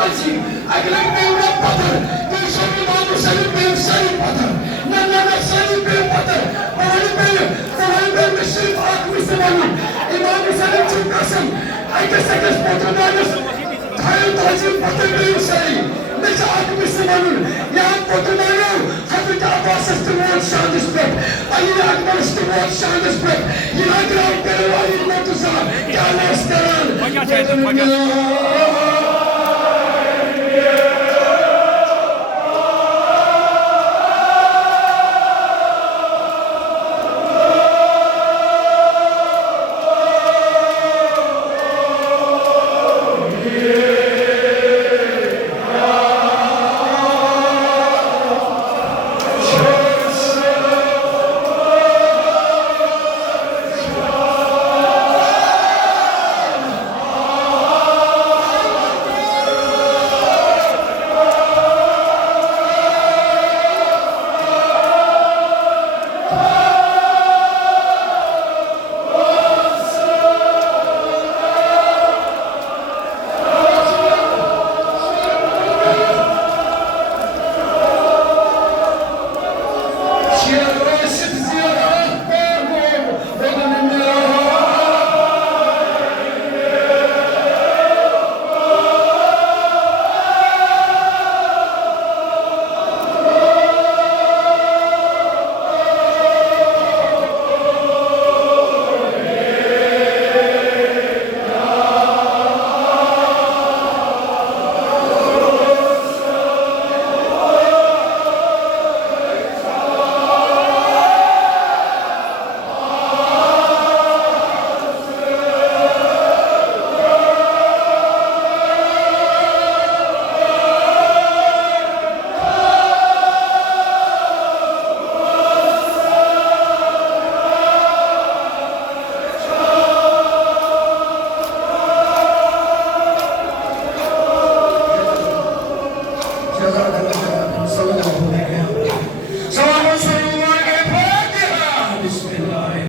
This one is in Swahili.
Nazim, Aglam Beura Patar, Kishami Mamu Sari Beum Sari Patar, Nana Sari Beum Patar, Mahal Beum Mishri Ak Mismanu, Imam Sari Chukasam, I guess Potomanas, Thai Nazim Patar Beum Sari, Nisha Ak Mismanu, Yam Potomano, Hafid Abbas is towards Shandisbek, Ali Akbar is towards Shandisbek, Yinagram Perwa Yinatusa, Kalas Karan,